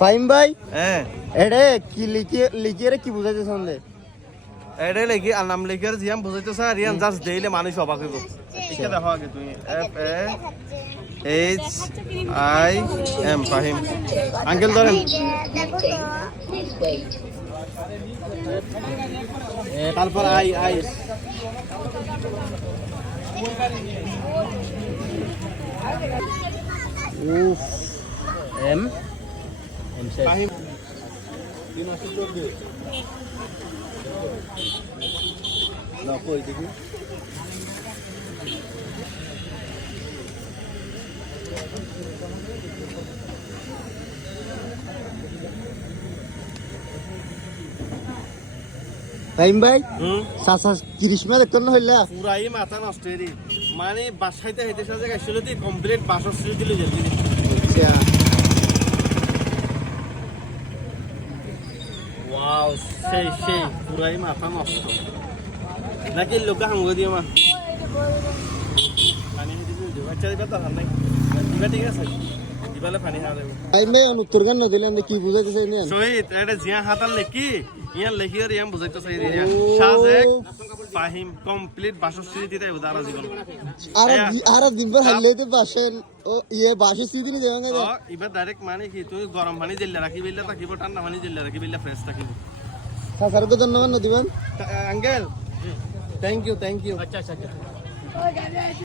ফাইম ভাই হ্যাঁ এডে কি লিখিয়ে কি বুঝাইতে সন্দে এডে লিখি আর নাম লিখে জিয়াম বুঝাইতে স্যার রিয়ান জাস্ট দেইলে মানুষ অবাক হইব ঠিক দেখো আগে তুমি FAHIM ফাহিম আঙ্কেল ধরেন তারপর আই উফ এম ফাহিম না কই দেখি ফাইম ভাই সাসা কৃষ্ণা দেখতেন না হইলা পুরাই মাথা নষ্ট হয়ে দিই মানে বাসাইতে হেঁটে সাজে গেছিল তুই কমপ্লিট বাসর শুরু দিল জলদি আচ্ছা ওয়াও সেই পুরাই মাথা নষ্ট নাকি লোক হাঙ্গ দিয়ে মা পানি হেঁটে দিব আচ্ছা দিবা তো হার নাই দিবা ঠিক আছে দিবালে পানি হার দেব ফাইম ভাই উত্তর গান না দিলেন কি বুঝাইতে চাই না শহীদ এটা জিয়া হাতাল লেখি ইয়ান লেখি আর ইয়াম বুঝাইতে চাই দিয়া সাজেক ফাহিম কমপ্লিট বাসর শুরু দিতে উদারা জীবন আর দিনভর হাইলাইতে বাসেন ও ইয়ে বাসু সিদিনি দেওয়া গেছে এবার ডাইরেক্ট মানে কি তুই গরম পানি জেলে রাখি বিল্লা থাকিব ঠান্ডা পানি জেলে রাখি বিল্লা ফ্রেশ থাকিব সাসারকে ধন্যবাদ নদিবান আঙ্কেল থ্যাংক ইউ আচ্ছা